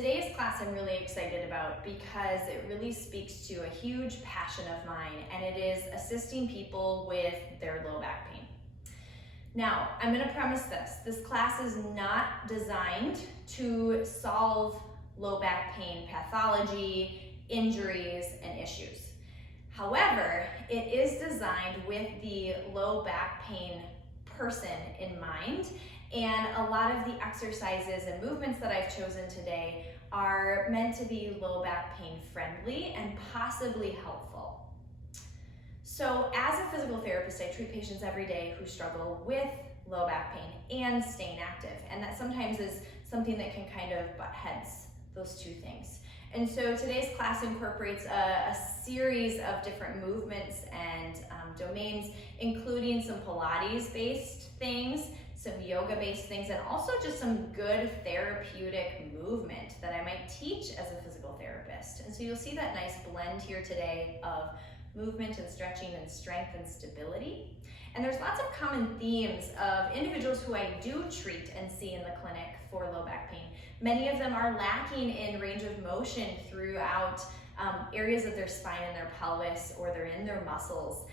Today's class I'm really excited about because it really speaks to a huge passion of mine, and it is assisting people with their low back pain. Now, I'm going to premise this. This class is not designed to solve low back pain pathology, injuries, and issues. However, it is designed with the low back pain person in mind, and a lot of the exercises and movements that I've chosen today are meant to be low back pain friendly and possibly helpful. So as a physical therapist, I treat patients every day who struggle with low back pain and staying active, and that sometimes is something that can kind of butt heads, those two things. And so today's class incorporates a series of different movements and domains, including some Pilates-based things, some yoga-based things, and also just some good therapeutic movement that I might teach as a physical therapist. And so you'll see that nice blend here today of movement and stretching and strength and stability. And there's lots of common themes of individuals who I do treat and see in the clinic for low back pain. Many of them are lacking in range of motion throughout areas of their spine and their pelvis, or they're in their muscles.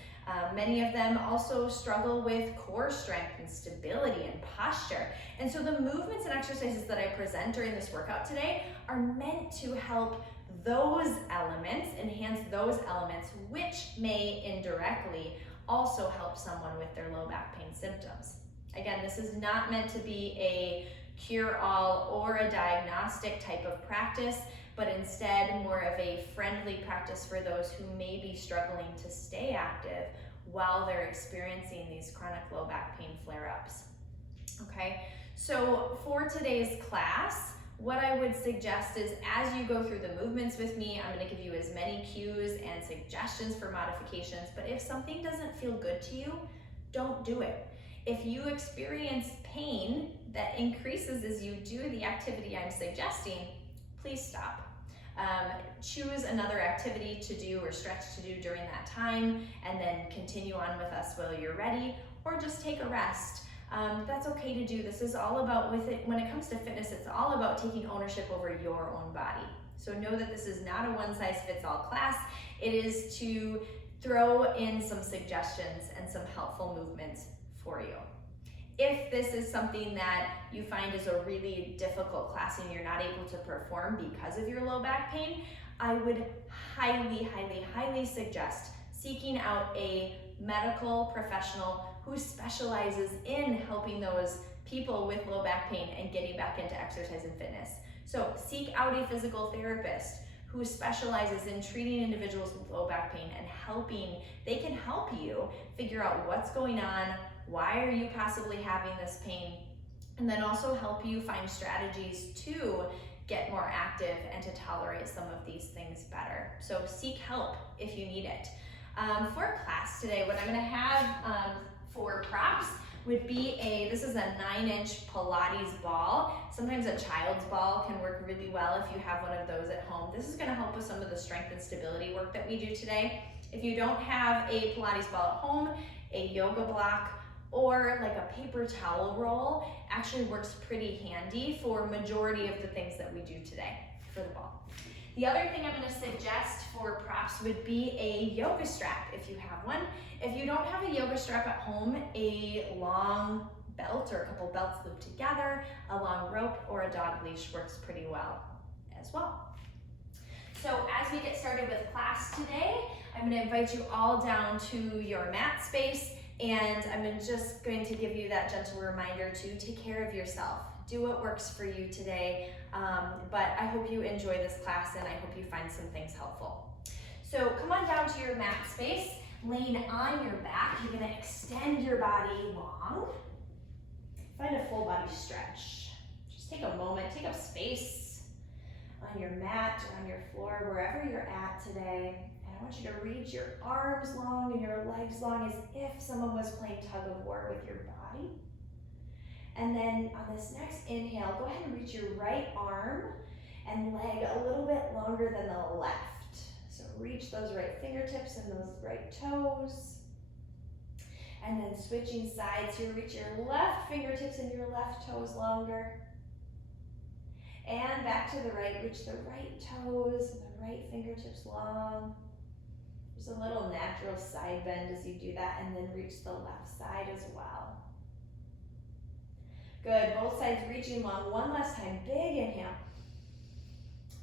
Many of them also struggle with core strength and stability and posture. And so the movements and exercises that I present during this workout today are meant to help those elements, enhance those elements, which may indirectly also help someone with their low back pain symptoms. Again, this is not meant to be a cure-all or a diagnostic type of practice, but instead more of a friendly practice for those who may be struggling to stay active while they're experiencing these chronic low back pain flare-ups. Okay, so for today's class, what I would suggest is as you go through the movements with me, I'm going to give you as many cues and suggestions for modifications, but if something doesn't feel good to you, don't do it. If you experience pain that increases as you do the activity I'm suggesting, please stop. Choose another activity to do or stretch to do during that time, and then continue on with us while you're ready, or just take a rest. That's okay to do. This is all about, when it comes to fitness, it's all about taking ownership over your own body. So know that this is not a one-size-fits-all class. It is to throw in some suggestions and some helpful movements for you. If this is something that you find is a really difficult class and you're not able to perform because of your low back pain, I would highly, highly, highly suggest seeking out a medical professional who specializes in helping those people with low back pain and getting back into exercise and fitness. So seek out a physical therapist who specializes in treating individuals with low back pain and they can help you figure out what's going on, why are you possibly having this pain, and then also help you find strategies to get more active and to tolerate some of these things better. So seek help if you need it. For class today, what I'm going to have for props would be this is a 9-inch Pilates ball. Sometimes a child's ball can work really well if you have one of those at home. This is going to help with some of the strength and stability work that we do today. If you don't have a Pilates ball at home, a yoga block or like a paper towel roll actually works pretty handy for majority of the things that we do today for the ball. The other thing I'm going to suggest for props would be a yoga strap if you have one. If you don't have a yoga strap at home, a long belt or a couple belts looped together, a long rope, or a dog leash works pretty well as well. So as we get started with class today, I'm going to invite you all down to your mat space, and I'm just going to give you that gentle reminder to take care of yourself. Do what works for you today, but I hope you enjoy this class and I hope you find some things helpful. So come on down to your mat space, laying on your back. You're going to extend your body long. Find a full body stretch. Just take a moment, take up space on your mat or on your floor, wherever you're at today. And I want you to reach your arms long and your legs long as if someone was playing tug of war with your body. And then on this next inhale, go ahead and reach your right arm and leg a little bit longer than the left. So reach those right fingertips and those right toes. And then switching sides, you reach your left fingertips and your left toes longer. And back to the right, reach the right toes and the right fingertips long. There's a little natural side bend as you do that, and then reach the left side as well. Good, both sides reaching long. One last time, big inhale.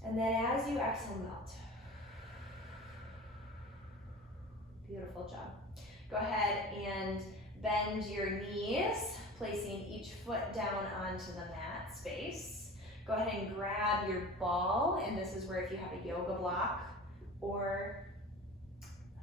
And then as you exhale, melt. Beautiful job. Go ahead and bend your knees, placing each foot down onto the mat space. Go ahead and grab your ball, and this is where if you have a yoga block or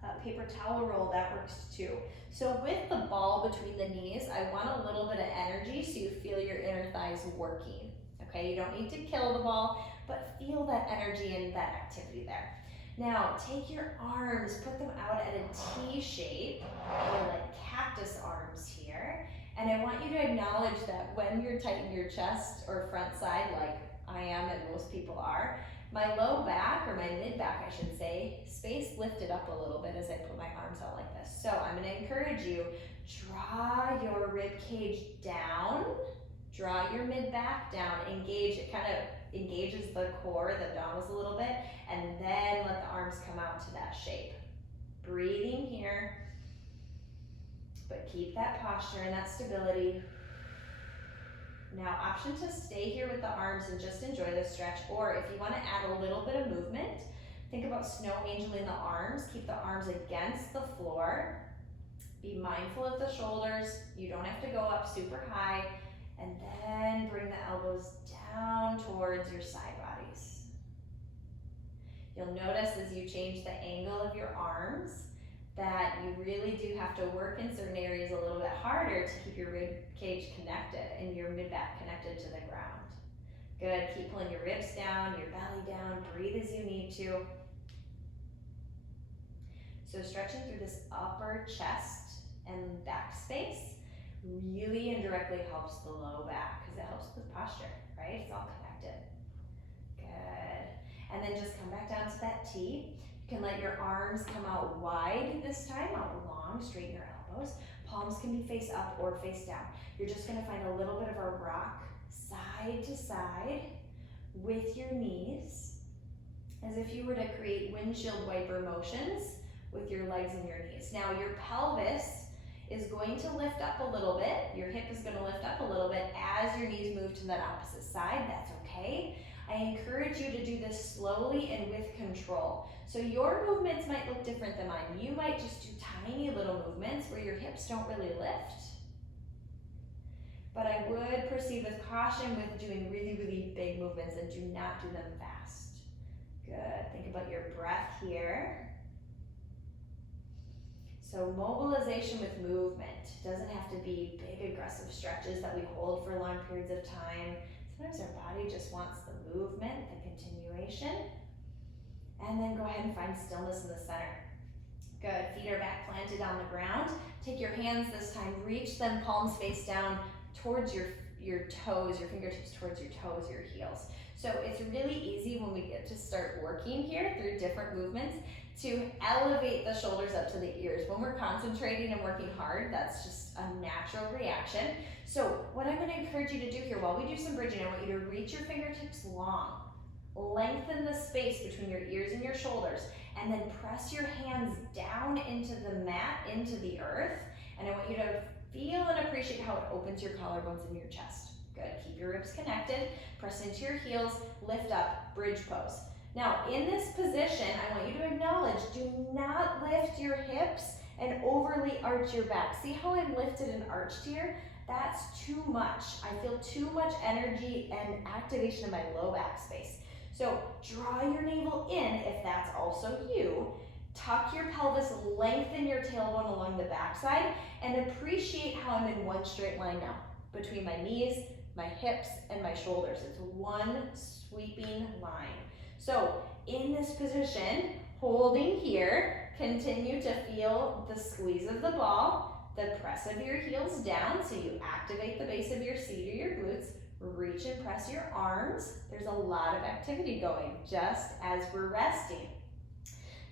a paper towel roll, that works too. So with the ball between the knees, I want a little bit of energy so you feel your inner thighs working. Okay, you don't need to kill the ball, but feel that energy and that activity there. Now, take your arms, put them out at a T shape, or like cactus arms here. And I want you to acknowledge that when you're tight in your chest or front side, like I am and most people are, my low back, or my mid back I should say, space lifted up a little bit as I put my arms out like this. So I'm gonna encourage you, draw your rib cage down, draw your mid back down, engage, it kind of engages the core, the abdominals a little bit, and then let the arms come out to that shape. Breathing here, but keep that posture and that stability. Now, option to stay here with the arms and just enjoy the stretch, or if you want to add a little bit of movement, think about snow angeling the arms. Keep the arms against the floor. Be mindful of the shoulders. You don't have to go up super high. And then bring the elbows down towards your side bodies. You'll notice as you change the angle of your arms that you really do have to work in certain areas a little bit harder to keep your rib cage connected and your mid-back connected to the ground. Good, keep pulling your ribs down, your belly down, breathe as you need to. So stretching through this upper chest and back space really indirectly helps the low back because it helps with posture, right? It's all connected. Good. And then just come back down to that T. You can let your arms come out wide this time, out long, straighten your elbows. Palms can be face up or face down. You're just gonna find a little bit of a rock side to side with your knees, as if you were to create windshield wiper motions with your legs and your knees. Now your pelvis is going to lift up a little bit. Your hip is gonna lift up a little bit as your knees move to that opposite side. That's okay. I encourage you to do this slowly and with control. So your movements might look different than mine. You might just do tiny little movements where your hips don't really lift. But I would proceed with caution with doing really, really big movements, and do not do them fast. Good, think about your breath here. So mobilization with movement doesn't have to be big aggressive stretches that we hold for long periods of time. Sometimes our body just wants the movement, the continuation. And then go ahead and find stillness in the center. Good, feet are back planted on the ground. Take your hands this time, reach them palms face down towards your toes, your fingertips towards your toes, your heels. So it's really easy when we get to start working here through different movements to elevate the shoulders up to the ears. When we're concentrating and working hard, that's just a natural reaction. So what I'm gonna encourage you to do here while we do some bridging, I want you to reach your fingertips long. Lengthen the space between your ears and your shoulders, and then press your hands down into the mat, into the earth. And I want you to feel and appreciate how it opens your collarbones and your chest. Good, keep your ribs connected, press into your heels, lift up, bridge pose. Now in this position, I want you to acknowledge, do not lift your hips and overly arch your back. See how I'm lifted and arched here? That's too much. I feel too much energy and activation in my low back space. So draw your navel in if that's also you. Tuck your pelvis, lengthen your tailbone along the backside, and appreciate how I'm in one straight line now between my knees, my hips, and my shoulders. It's one sweeping line. So in this position, holding here, continue to feel the squeeze of the ball, the press of your heels down so you activate the base of your seat or your glutes. Reach and press your arms. There's a lot of activity going just as we're resting.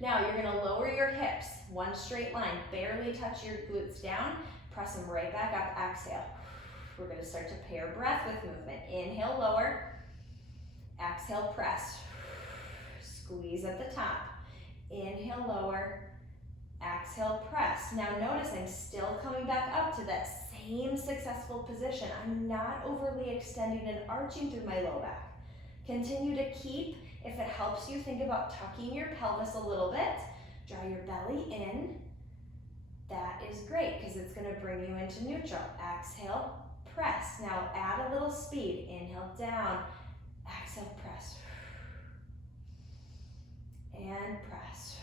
Now you're gonna lower your hips, one straight line, barely touch your glutes down, press them right back up, exhale. We're gonna start to pair breath with movement. Inhale, lower. exhale, press. Squeeze at the top. Inhale, lower. Exhale, press. Now notice I'm still coming back up to that same successful position. I'm not overly extending and arching through my low back. Continue to keep, if it helps you, think about tucking your pelvis a little bit. Draw your belly in. That is great because it's going to bring you into neutral. Exhale, press. Now add a little speed. Inhale, down. Exhale, press. And press.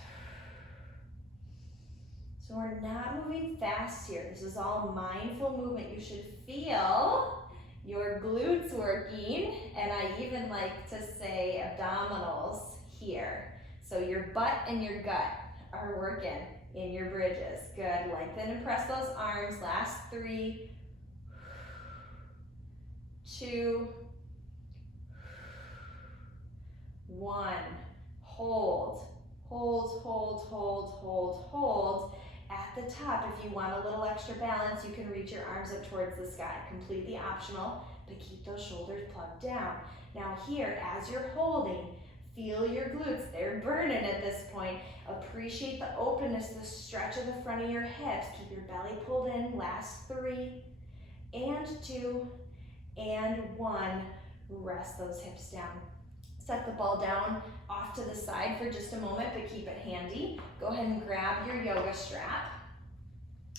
So we're not moving fast here. This is all mindful movement. You should feel your glutes working, and I even like to say abdominals here. So your butt and your gut are working in your bridges. Good. Lengthen and press those arms. Last 3, 2, 1. Hold. Hold, hold, hold, hold, hold. At the top, if you want a little extra balance, you can reach your arms up towards the sky. Completely optional, but keep those shoulders plugged down. Now here, as you're holding, feel your glutes. They're burning at this point. Appreciate the openness, the stretch of the front of your hips. Keep your belly pulled in. Last 3, and 2, and 1. Rest those hips down. Set the ball down off to the side for just a moment, but keep it handy. Go ahead and grab your yoga strap,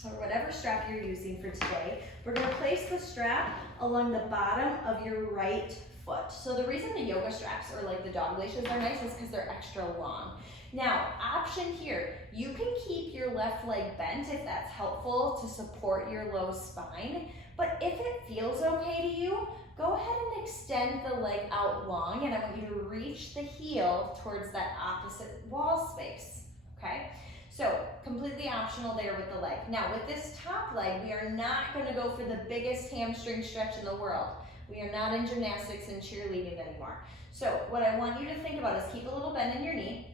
or whatever strap you're using for today. We're gonna place the strap along the bottom of your right foot. So the reason the yoga straps, or like the dog leashes, are nice is because they're extra long. Now, option here, you can keep your left leg bent if that's helpful to support your low spine, but if it feels okay to you, go ahead and extend the leg out long, and I want you to reach the heel towards that opposite wall space, okay? So, completely optional there with the leg. Now, with this top leg, we are not gonna go for the biggest hamstring stretch in the world. We are not in gymnastics and cheerleading anymore. So, what I want you to think about is keep a little bend in your knee,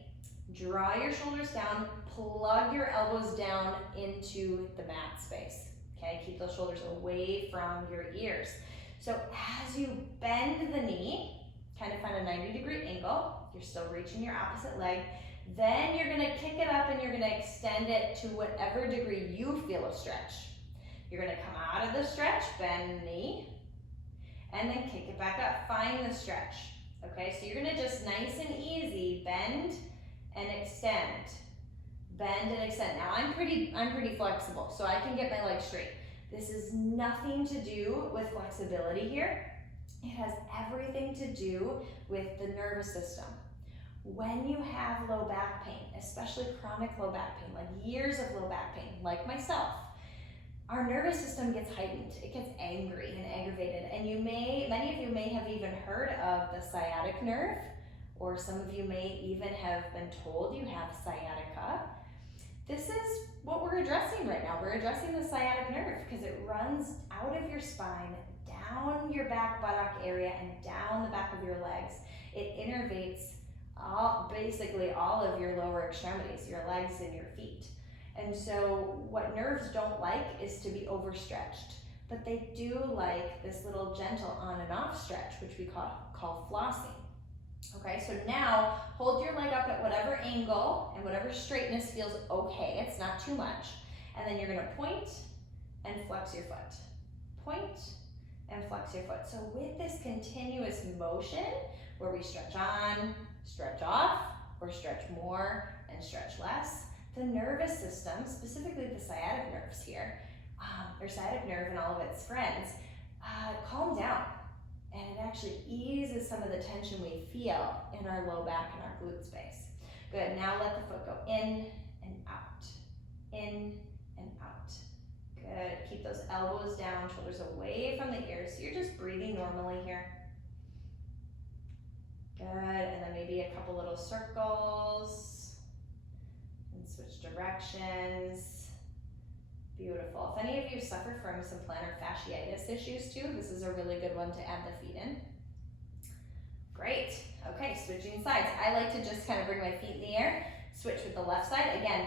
draw your shoulders down, plug your elbows down into the mat space, okay? Keep those shoulders away from your ears. So as you bend the knee, kind of find a 90-degree angle, you're still reaching your opposite leg, then you're gonna kick it up and you're gonna extend it to whatever degree you feel a stretch. You're gonna come out of the stretch, bend the knee, and then kick it back up, find the stretch. Okay, so you're gonna just nice and easy, bend and extend. Bend and extend. Now I'm pretty flexible, so I can get my legs straight. This is nothing to do with flexibility here. It has everything to do with the nervous system. When you have low back pain, especially chronic low back pain, like years of low back pain, like myself, our nervous system gets heightened. It gets angry and aggravated. And many of you may have even heard of the sciatic nerve, or some of you may even have been told you have sciatica. This is what we're addressing right now. We're addressing the sciatic nerve because it runs out of your spine, down your back buttock area, and down the back of your legs. It innervates basically all of your lower extremities, your legs and your feet. And so what nerves don't like is to be overstretched, but they do like this little gentle on and off stretch, which we call flossing. Okay, so now hold your leg up at whatever angle and whatever straightness feels okay. It's not too much. And then you're gonna point and flex your foot. Point and flex your foot. So with this continuous motion where we stretch on, stretch off, or stretch more and stretch less, the nervous system, specifically the sciatic nerves here, or sciatic nerve and all of its friends, calm down. And it actually eases some of the tension we feel in our low back and our glute space. Good, now let the foot go in and out, in and out. Good, keep those elbows down, shoulders away from the ears. So you're just breathing normally here. Good, and then maybe a couple little circles, and switch directions. Beautiful. If any of you suffer from some plantar fasciitis issues too, this is a really good one to add the feet in. Great. Okay, switching sides. I like to just kind of bring my feet in the air, switch with the left side. Again,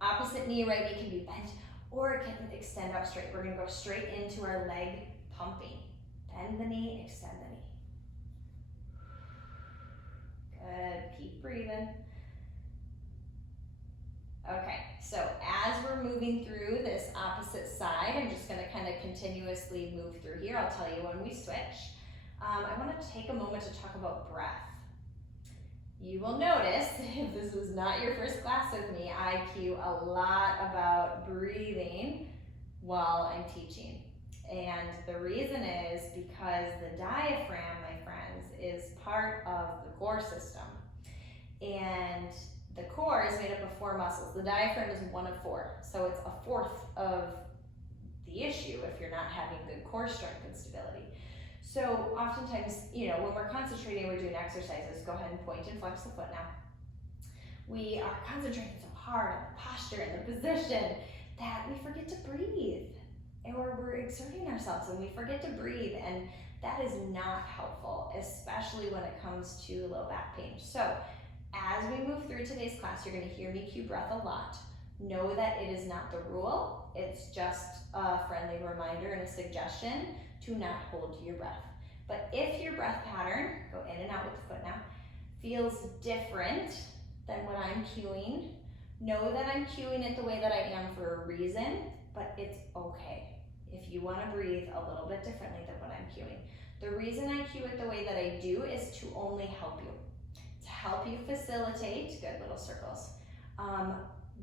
opposite knee, right knee can be bent, or it can extend out straight. We're gonna go straight into our leg pumping. Bend the knee, extend the knee. breathing. Okay, so as we're moving through this opposite side, I'm just gonna kind of continuously move through here. I'll tell you when we switch. I wanna take a moment to talk about breath. You will notice, if this is not your first class with me, I cue a lot about breathing while I'm teaching. And the reason is because the diaphragm, my friends, is part of the core system. And the core is made up of 4 muscles. The diaphragm is 1 of 4. So it's 1/4 of the issue if you're not having good core strength and stability. So oftentimes, when we're concentrating, we're doing exercises. Go ahead and point and flex the foot now. We are concentrating so hard on the posture and the position that we forget to breathe. Or we're exerting ourselves and we forget to breathe, and that is not helpful, especially when it comes to low back pain. So as we move through today's class, you're going to hear me cue breath a lot. Know that it is not the rule. It's just a friendly reminder and a suggestion to not hold your breath. But if your breath pattern, go in and out with the foot now, feels different than what I'm cueing, know that I'm cueing it the way that I am for a reason, but it's okay if you want to breathe a little bit differently than what I'm cueing. The reason I cue it the way that I do is to only help you. To help you facilitate, good little circles,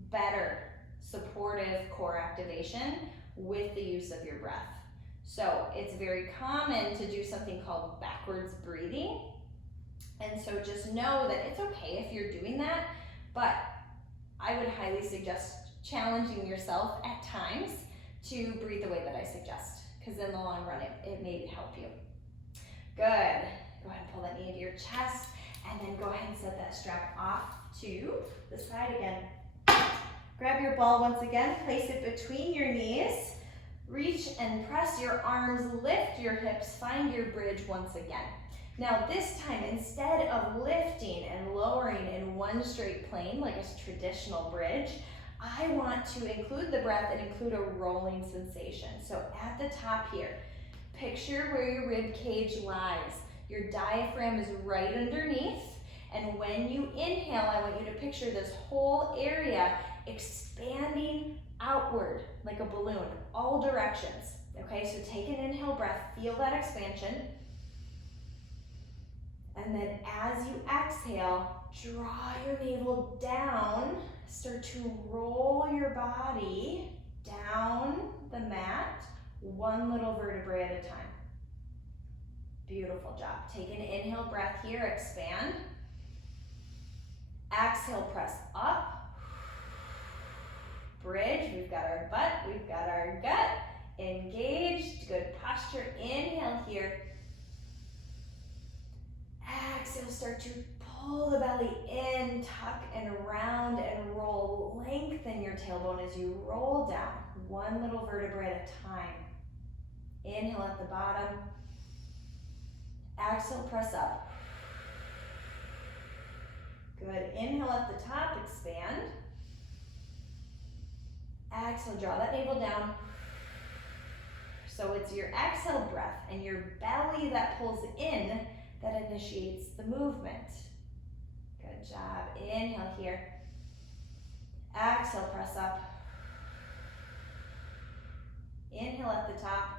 better supportive core activation with the use of your breath. So it's very common to do something called backwards breathing. And so just know that it's okay if you're doing that, but I would highly suggest challenging yourself at times to breathe the way that I suggest, because in the long run, it may help you. Good. Go ahead and pull that knee into your chest, and then go ahead and set that strap off to the side again. Grab your ball once again, place it between your knees, reach and press your arms, lift your hips, find your bridge once again. Now this time, instead of lifting and lowering in one straight plane like a traditional bridge, I want to include the breath and include a rolling sensation. So at the top here, picture where your rib cage lies. Your diaphragm is right underneath, and when you inhale, I want you to picture this whole area expanding outward like a balloon, all directions. Okay, so take an inhale breath, feel that expansion. And then as you exhale, draw your navel down, start to roll your body down the mat, one little vertebrae at a time. Beautiful job. Take an inhale breath here, expand. Exhale, press up. Bridge, we've got our butt, we've got our gut. Engaged, good posture. Inhale here. Exhale, start to pull the belly in, tuck and round and roll. Lengthen your tailbone as you roll down, one little vertebrae at a time. Inhale at the bottom. Exhale, press up. Good. Inhale at the top, expand. Exhale, draw that navel down. So it's your exhale breath and your belly that pulls in that initiates the movement. Good job. Inhale here. Exhale, press up. Inhale at the top.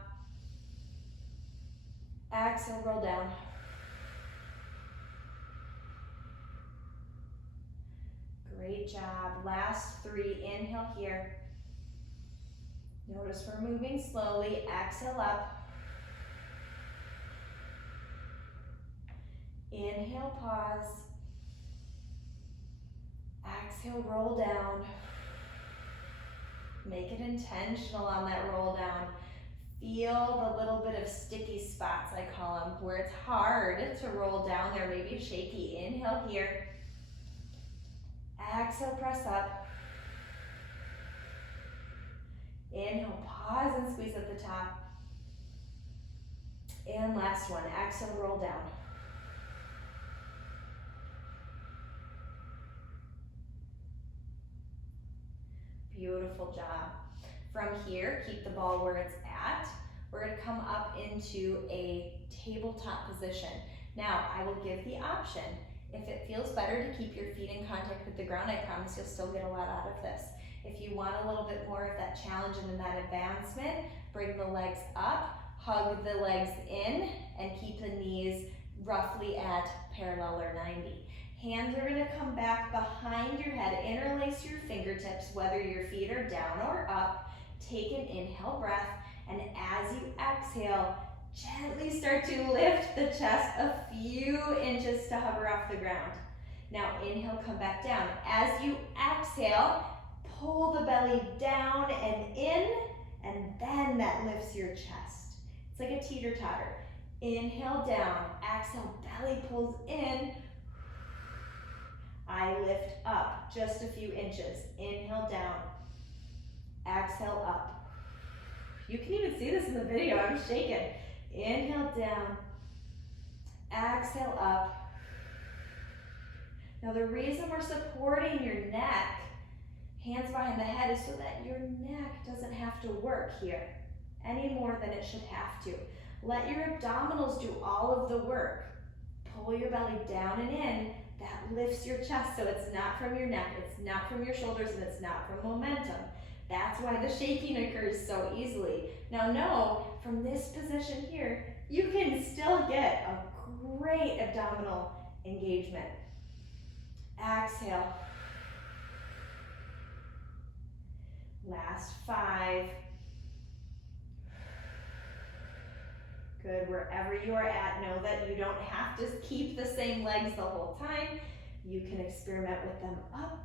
Exhale, roll down. Great job. Last 3. Inhale here. Notice we're moving slowly. Exhale up. Inhale, pause. Exhale, roll down. Make it intentional on that roll down. Feel the little bit of sticky spots, I call them, where it's hard to roll down there, maybe shaky. Inhale here. Exhale, press up. Inhale, pause and squeeze at the top. And last one, exhale, roll down. Beautiful job. From here, keep the ball where it's at. We're going to come up into a tabletop position. Now, I will give the option. If it feels better to keep your feet in contact with the ground, I promise you'll still get a lot out of this. If you want a little bit more of that challenge and that advancement, bring the legs up, hug the legs in, and keep the knees roughly at parallel or 90. Hands are gonna come back behind your head, interlace your fingertips, whether your feet are down or up. Take an inhale breath, and as you exhale, gently start to lift the chest a few inches to hover off the ground. Now inhale, come back down. As you exhale, pull the belly down and in, and then that lifts your chest. It's like a teeter-totter. Inhale down, exhale, belly pulls in. I lift up just a few inches. Inhale down, exhale up. You can even see this in the video, I'm shaking. Inhale down, exhale up. Now the reason we're supporting your neck, hands behind the head, is so that your neck doesn't have to work here any more than it should have to. Let your abdominals do all of the work. Pull your belly down and in. That lifts your chest, so it's not from your neck, it's not from your shoulders, and it's not from momentum. That's why the shaking occurs so easily. Now know, from this position here, you can still get a great abdominal engagement. Exhale. Last 5. Good, wherever you are at, know that you don't have to keep the same legs the whole time. You can experiment with them up.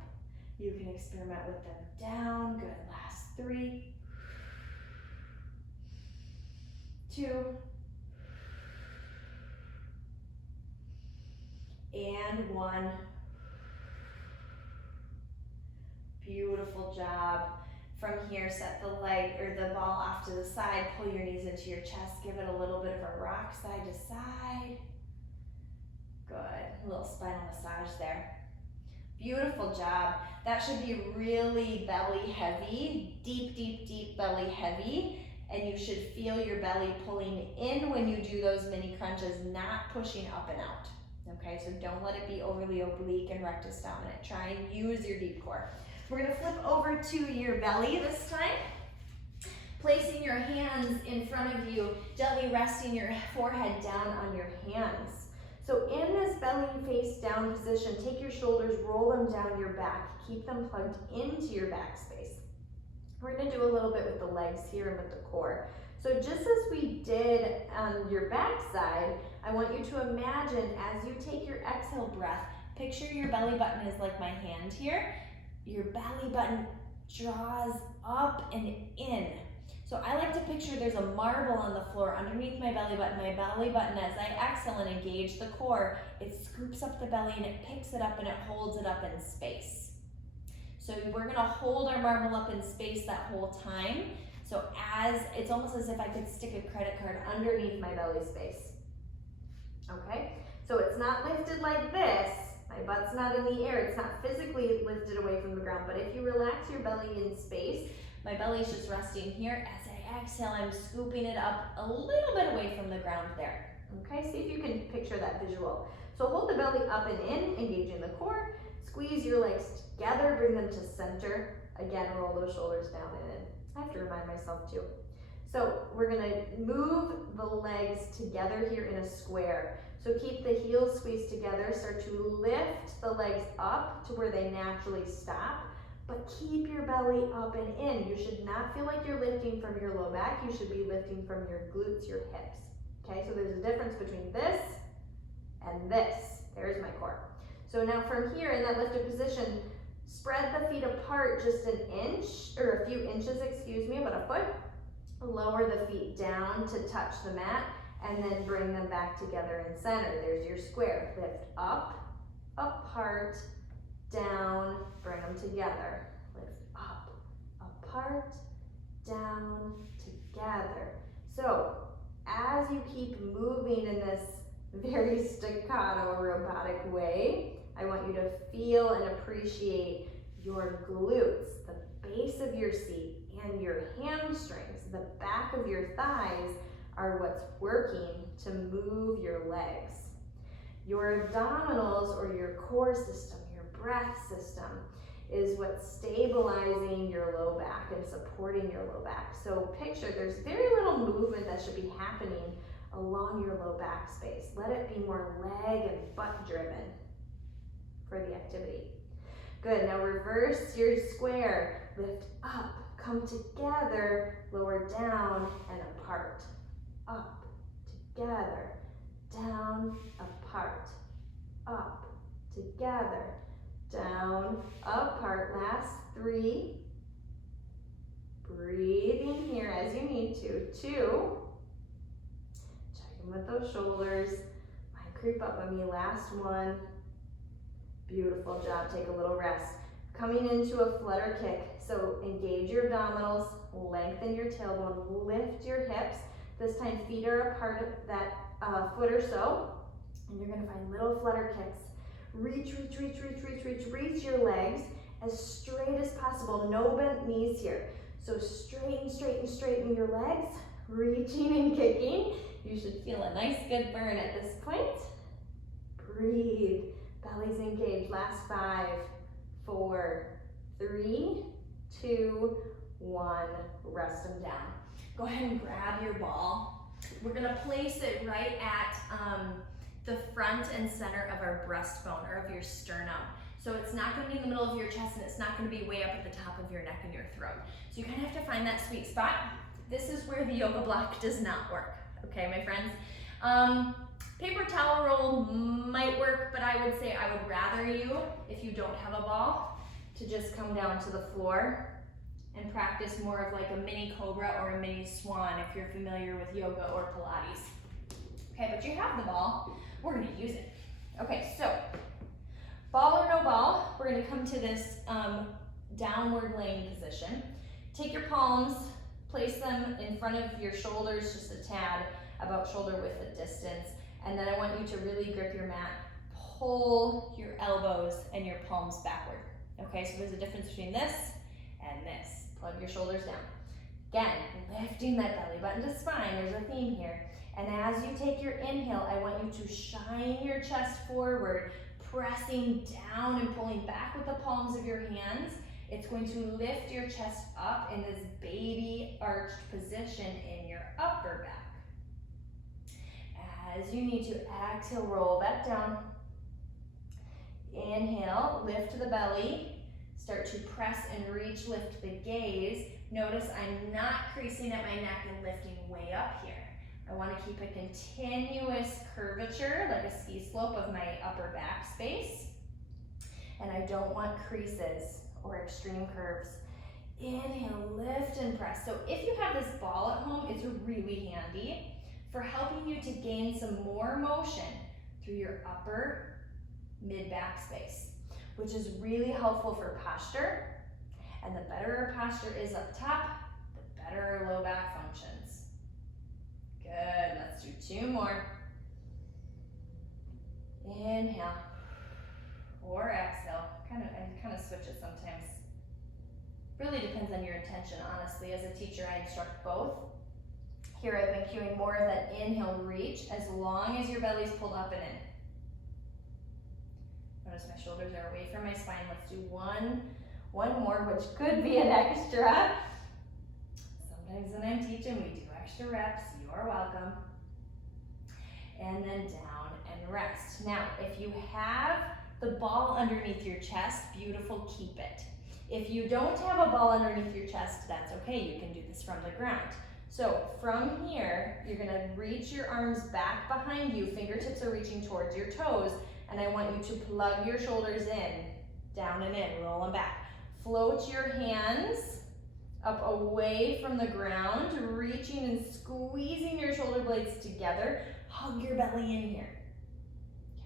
You can experiment with them down. Good, last 3, 2, and 1. Beautiful job. From here, set the leg or the ball off to the side, pull your knees into your chest, give it a little bit of a rock side to side. Good, a little spinal massage there. Beautiful job. That should be really belly heavy, deep, deep, deep belly heavy, and you should feel your belly pulling in when you do those mini crunches, not pushing up and out. Okay, so don't let it be overly oblique and rectus dominant. Try and use your deep core. We're gonna flip over to your belly this time. Placing your hands in front of you, gently resting your forehead down on your hands. So in this belly face down position, take your shoulders, roll them down your back, keep them plugged into your back space. We're gonna do a little bit with the legs here and with the core. So just as we did on your back side, I want you to imagine as you take your exhale breath, picture your belly button is like my hand here. Your belly button draws up and in. So I like to picture there's a marble on the floor underneath my belly button. My belly button, as I exhale and engage the core, it scoops up the belly and it picks it up and it holds it up in space. So we're gonna hold our marble up in space that whole time. So it's almost as if I could stick a credit card underneath my belly space. Okay, so it's not lifted like this. My butt's not in the air, it's not physically lifted away from the ground, but if you relax your belly in space, my belly's just resting here. As I exhale, I'm scooping it up a little bit away from the ground there. Okay, see if you can picture that visual. So hold the belly up and in, engaging the core, squeeze your legs together, bring them to center. Again, roll those shoulders down and in. I have to remind myself too. So we're gonna move the legs together here in a square. So keep the heels squeezed together, start to lift the legs up to where they naturally stop, but keep your belly up and in. You should not feel like you're lifting from your low back, you should be lifting from your glutes, your hips. Okay, so there's a difference between this and this. There's my core. So now from here in that lifted position, spread the feet apart just an inch, or a few inches, excuse me, about a foot. Lower the feet down to touch the mat, and then bring them back together in center. There's your square. Lift up, apart, down, bring them together. Lift up, apart, down, together. So as you keep moving in this very staccato robotic way, I want you to feel and appreciate your glutes, the base of your seat, and your hamstrings, the back of your thighs, are what's working to move your legs. Your abdominals, or your core system, your breath system, is what's stabilizing your low back and supporting your low back. So picture there's very little movement that should be happening along your low back space. Let it be more leg and butt driven for the activity. Good, now reverse your square. Lift up, come together, lower down and apart. Up, together, down, apart. Up, together, down, apart. Last 3. Breathing here as you need to. 2. Check in with those shoulders. Might creep up on me. Last 1. Beautiful job. Take a little rest. Coming into a flutter kick. So engage your abdominals, lengthen your tailbone, lift your hips. This time feet are apart of that foot or so. And you're going to find little flutter kicks. Reach, reach, reach, reach, reach, reach, reach your legs as straight as possible. No bent knees here. So straighten, straighten, straighten your legs, reaching and kicking. You should feel a nice good burn at this point. Breathe, belly's engaged. Last 5, 4, 3, 2, 1. Rest them down. Go ahead and grab your ball. We're gonna place it right at the front and center of our breastbone or of your sternum. So it's not gonna be in the middle of your chest and it's not gonna be way up at the top of your neck and your throat. So you kind of have to find that sweet spot. This is where the yoga block does not work, okay, my friends? Paper towel roll might work, but I would say I would rather you, if you don't have a ball, to just come down to the floor and practice more of like a mini cobra or a mini swan if you're familiar with yoga or Pilates. Okay, but you have the ball. We're gonna use it. Okay, so ball or no ball, we're gonna come to this downward laying position. Take your palms, place them in front of your shoulders, just a tad, about shoulder width of distance. And then I want you to really grip your mat, pull your elbows and your palms backward. Okay, so there's a difference between this and this. Plug your shoulders down. Again, lifting that belly button to spine. There's a theme here. And as you take your inhale, I want you to shine your chest forward, pressing down and pulling back with the palms of your hands. It's going to lift your chest up in this baby arched position in your upper back. As you need to exhale, roll back down. Inhale, lift the belly. Start to press and reach, lift the gaze. Notice I'm not creasing at my neck and lifting way up here. I want to keep a continuous curvature, like a ski slope of my upper back space. And I don't want creases or extreme curves. Inhale, lift and press. So if you have this ball at home, it's really handy for helping you to gain some more motion through your upper mid-back space, which is really helpful for posture. And the better our posture is up top, the better our low back functions. Good, let's do 2 more. Inhale or exhale. I kind of switch it sometimes. Really depends on your intention, honestly. As a teacher, I instruct both. Here I've been cueing more of that inhale reach as long as your belly's pulled up and in. Notice my shoulders are away from my spine. Let's do one more, which could be an extra. Sometimes when I'm teaching, we do extra reps. You are welcome. And then down and rest. Now, if you have the ball underneath your chest, beautiful, keep it. If you don't have a ball underneath your chest, that's okay. You can do this from the ground. So from here, you're gonna reach your arms back behind you. Fingertips are reaching towards your toes. And I want you to plug your shoulders in, down and in, roll them back. Float your hands up away from the ground, reaching and squeezing your shoulder blades together. Hug your belly in here,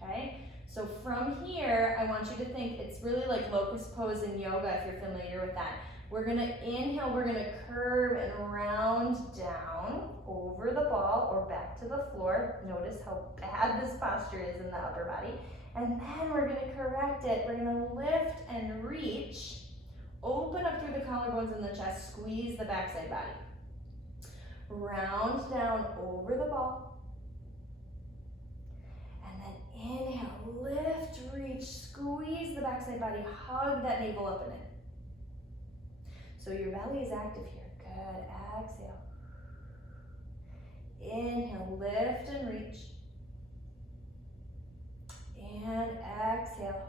okay? So from here, I want you to think it's really like Locust Pose in yoga, if you're familiar with that. We're gonna inhale, we're gonna curve and round down over the ball or back to the floor. Notice how bad this posture is in the upper body. And then we're gonna correct it. We're gonna lift and reach, open up through the collarbones in the chest, squeeze the backside body. Round down over the ball. And then Inhale, lift, reach, squeeze the backside body, hug that navel up and in. So your belly is active here. Good, exhale. Inhale, lift and reach. And exhale.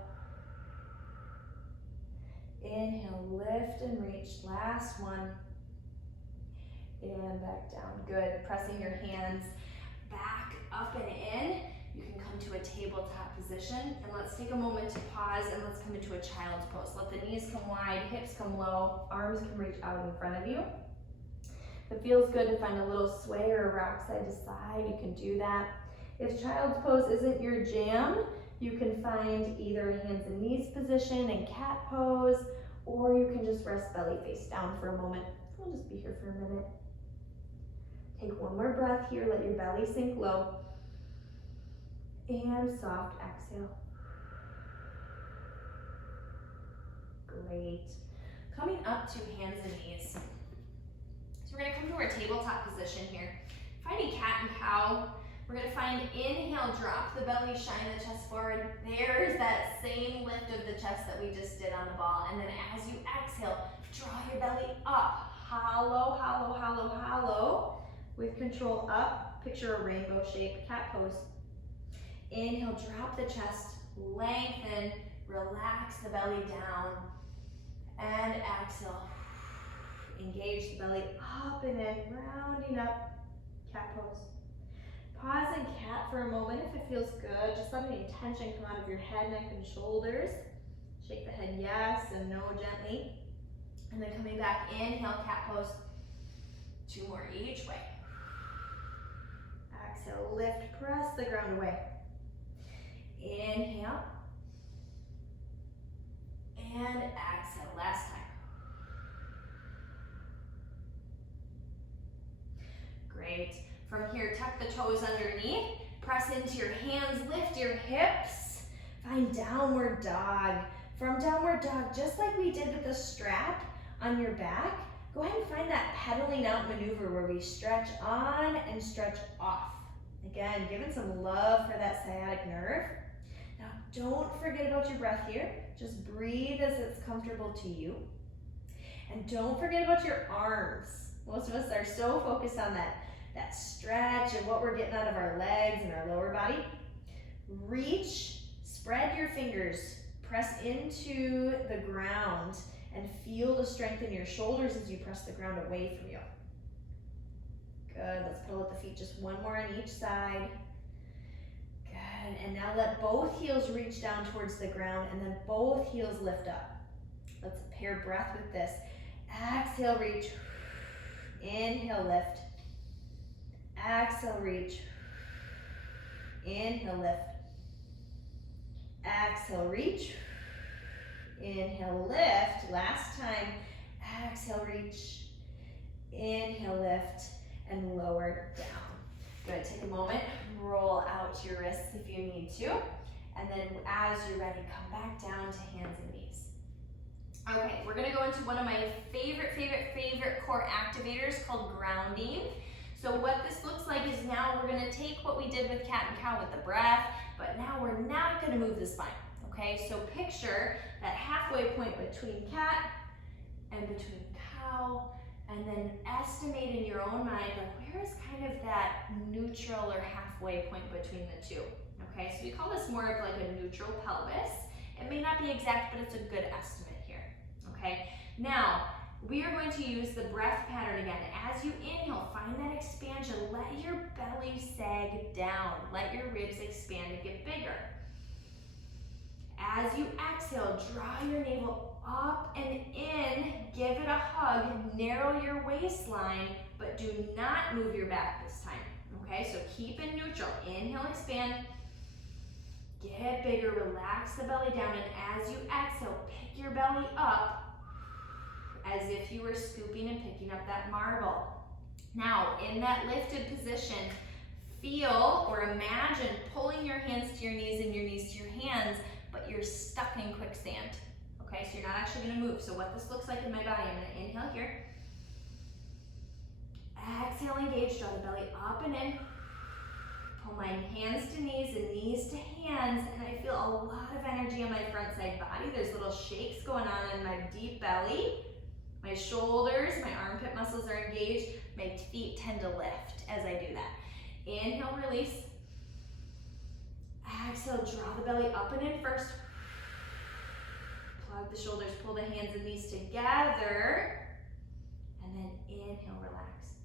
Inhale, lift and reach. Last one. And back down. Good. Pressing your hands back, up and in. You can come to a tabletop position. And let's take a moment to pause and let's come into a child's pose. Let the knees come wide, hips come low, arms can reach out in front of you. If it feels good to find a little sway or a rock side to side, you can do that. If child's pose isn't your jam, you can find either a hands and knees position and cat pose, or you can just rest belly face down for a moment. We'll just be here for a minute. Take one more breath here, let your belly sink low. And soft exhale. Great. Coming up to hands and knees. So we're gonna come to our tabletop position here. Finding cat and cow. We're gonna find inhale, drop the belly, shine the chest forward. There's that same lift of the chest that we just did on the ball. And then as you exhale, draw your belly up. Hollow, hollow, hollow, hollow. With control up, picture a rainbow shape, cat pose. Inhale, drop the chest, lengthen, relax the belly down. And exhale, engage the belly up and in, rounding up, cat pose. Pause in cat for a moment if it feels good. Just let any tension come out of your head, neck, and shoulders. Shake the head yes and no gently. And then coming back, inhale, cat pose. 2 more each way. Exhale, lift, press the ground away. Inhale. And exhale, last time. Great. From here, tuck the toes underneath, press into your hands, lift your hips, find downward dog. From downward dog, just like we did with the strap on your back, go ahead and find that pedaling out maneuver where we stretch on and stretch off. Again, giving some love for that sciatic nerve. Now, don't forget about your breath here. Just breathe as it's comfortable to you. And don't forget about your arms. Most of us are so focused on that stretch and what we're getting out of our legs and our lower body. Reach, spread your fingers, press into the ground, and feel the strength in your shoulders as you press the ground away from you. Good, let's pedal the feet just one more on each side. Good, and now let both heels reach down towards the ground and then both heels lift up. Let's pair breath with this. Exhale, reach. Inhale, lift. Exhale, reach. Inhale, lift. Exhale, reach. Inhale, lift. Last time. Exhale, reach. Inhale, lift. And lower down. Good, take a moment, roll out your wrists if you need to. And then as you're ready, come back down to hands and knees. Okay, we're gonna go into one of my favorite core activators called grounding. So what this looks like is now we're gonna take what we did with cat and cow with the breath, but now we're not gonna move the spine, okay? So picture that halfway point between cat and between cow, and then estimate in your own mind, like where is kind of that neutral or halfway point between the two, okay? So we call this more of like a neutral pelvis. It may not be exact, but it's a good estimate here, okay? Now, we are going to use the breath pattern again. As you inhale, find that expansion. Let your belly sag down. Let your ribs expand and get bigger. As you exhale, draw your navel up and in. Give it a hug. Narrow your waistline, but do not move your back this time. Okay, so keep it neutral. Inhale, expand. Get bigger. Relax the belly down. And as you exhale, pick your belly up as if you were scooping and picking up that marble. Now, in that lifted position, feel or imagine pulling your hands to your knees and your knees to your hands, but you're stuck in quicksand. Okay, so you're not actually gonna move. So what this looks like in my body, I'm gonna inhale here. Exhale, engage, draw the belly up and in. Pull my hands to knees and knees to hands, and I feel a lot of energy on my front side body. There's little shakes going on in my deep belly. My shoulders, my armpit muscles are engaged. My feet tend to lift as I do that. Inhale, release. Exhale, draw the belly up and in first. Plug the shoulders, pull the hands and knees together. And then inhale, relax.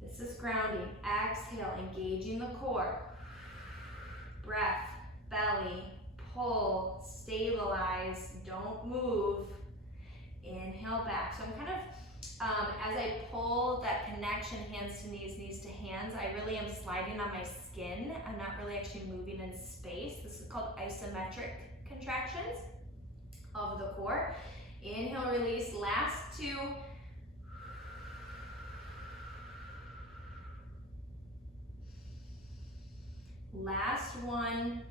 This is grounding. Exhale, engaging the core. Breath, belly, pull, stabilize, don't move. Inhale back. So I'm kind of, as I pull that connection, hands to knees, knees to hands, I really am sliding on my skin. I'm not really actually moving in space. This is called isometric contractions of the core. Inhale, release, last two. Last one.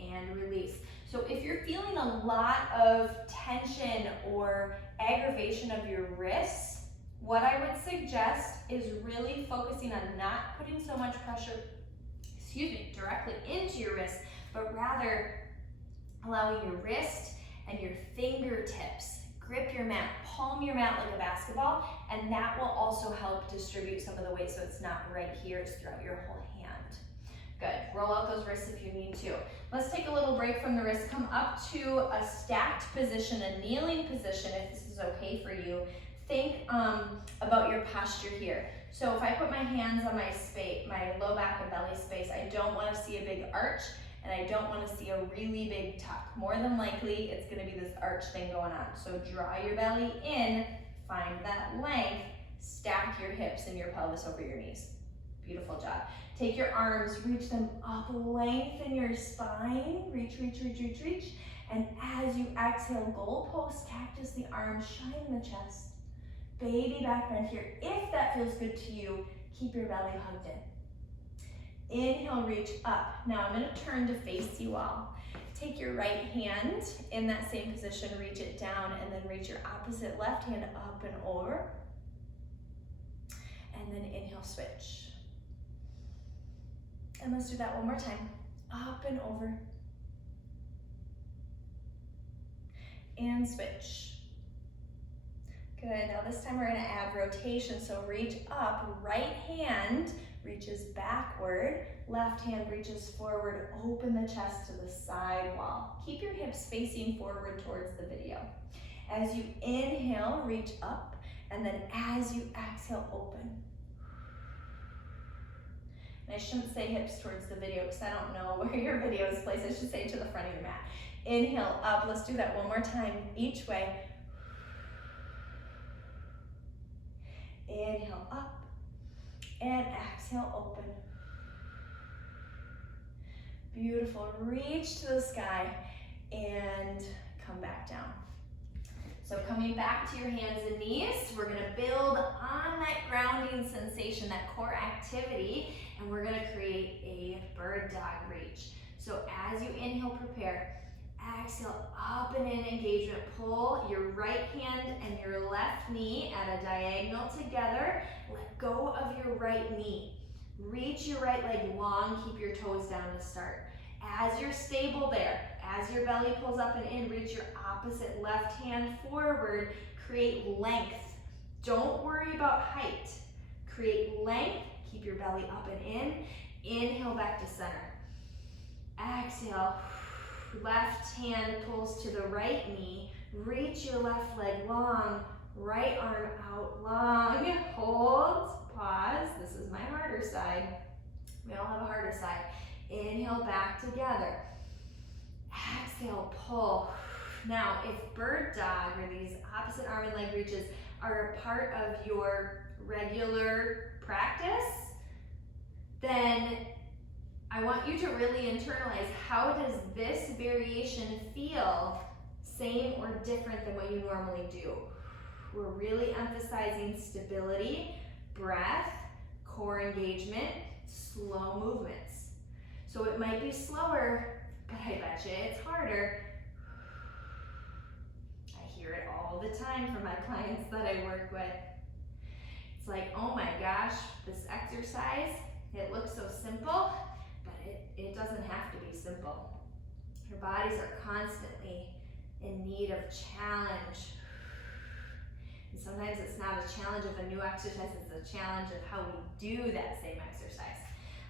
And release. So if you're feeling a lot of tension or aggravation of your wrists, what I would suggest is really focusing on not putting so much pressure, directly into your wrist, but rather allowing your wrist and your fingertips grip your mat, palm your mat like a basketball, and that will also help distribute some of the weight so it's not right here, it's throughout your whole hand. Good, roll out those wrists if you need to. Let's take a little break from the wrists. Come up to a stacked position, a kneeling position if this is okay for you. Think about your posture here. So if I put my hands on my low back and belly space, I don't want to see a big arch and I don't want to see a really big tuck. More than likely, it's going to be this arch thing going on. So draw your belly in, find that length, stack your hips and your pelvis over your knees. Beautiful job. Take your arms, reach them up, lengthen your spine, reach, reach, reach, reach, reach. And as you exhale, goalpost, cactus the arms, shine the chest. Baby back bend here. If that feels good to you, keep your belly hugged in. Inhale, reach up. Now I'm gonna turn to face you all. Take your right hand in that same position, reach it down, and then reach your opposite left hand up and over. And then inhale, switch. And let's do that one more time. Up and over. And switch. Good, now this time we're gonna add rotation. So reach up, right hand reaches backward, left hand reaches forward, open the chest to the side wall. Keep your hips facing forward towards the video. As you inhale, reach up, and then as you exhale, open. And I shouldn't say hips towards the video because I don't know where your video is placed. I should say to the front of your mat. Inhale up, let's do that one more time, each way. Inhale up, and exhale, open. Beautiful, reach to the sky, and come back down. So coming back to your hands and knees, we're gonna build on that grounding sensation, that core activity, and we're gonna create a bird dog reach. So as you inhale, prepare. Exhale, up and in engagement. Pull your right hand and your left knee at a diagonal together. Let go of your right knee. Reach your right leg long, keep your toes down to start. As you're stable there, as your belly pulls up and in, reach your opposite left hand forward. Create length. Don't worry about height. Create length, keep your belly up and in. Inhale back to center. Exhale. Left hand pulls to the right knee. Reach your left leg long. Right arm out long. Hold. Pause. This is my harder side. We all have a harder side. Inhale back together. Exhale, pull. Now, if bird dog or these opposite arm and leg reaches are a part of your regular practice, then I want you to really internalize, how does this variation feel same or different than what you normally do? We're really emphasizing stability, breath, core engagement, slow movements. So it might be slower, but I bet you it's harder. I hear it all the time from my clients that I work with. It's like, oh my gosh, this exercise, it looks so simple, but it doesn't have to be simple. Our bodies are constantly in need of challenge. And sometimes it's not a challenge of a new exercise, it's a challenge of how we do that same exercise.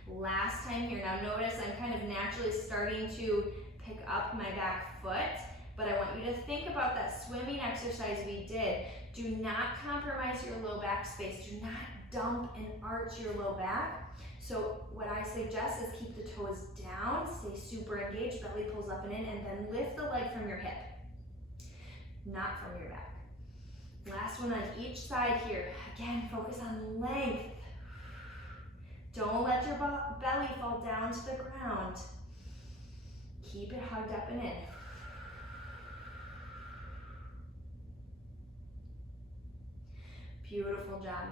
Last time here, now notice I'm kind of naturally starting to pick up my back foot, but I want you to think about that swimming exercise we did. Do not compromise your low back space. Do not dump and arch your low back. So what I suggest is keep the toes down, stay super engaged, belly pulls up and in, and then lift the leg from your hip, not from your back. Last one on each side here. Again, focus on length. Don't let your belly fall down to the ground. Keep it hugged up and in. Beautiful job.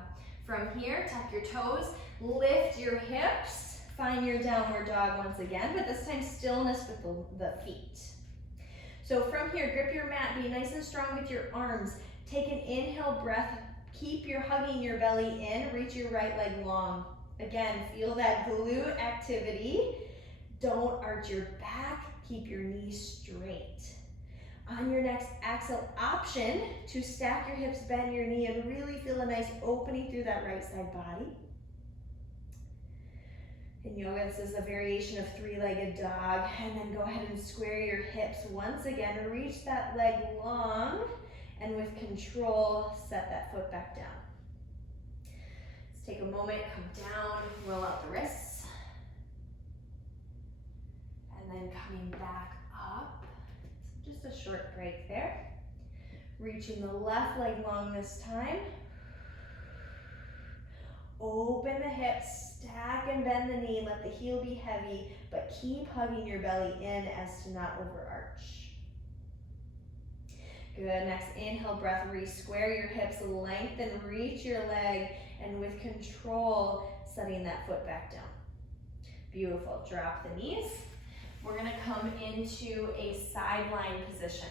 From here, tuck your toes, lift your hips, find your downward dog once again, but this time stillness with the feet. So from here, grip your mat, be nice and strong with your arms. Take an inhale breath, keep your hugging your belly in, reach your right leg long. Again, feel that glute activity. Don't arch your back, keep your knees straight. On your next exhale, option to stack your hips, bend your knee, and really feel a nice opening through that right side body. In yoga, this is a variation of three-legged dog, and then go ahead and square your hips once again. Reach that leg long, and with control, set that foot back down. Let's take a moment, come down, roll out the wrists, and then coming back up. Just a short break there. Reaching the left leg long this time. Open the hips, stack and bend the knee, let the heel be heavy, but keep hugging your belly in as to not overarch. Good, next inhale breath, re-square your hips, lengthen, reach your leg, and with control, setting that foot back down. Beautiful, drop the knees. We're gonna come into a sideline position.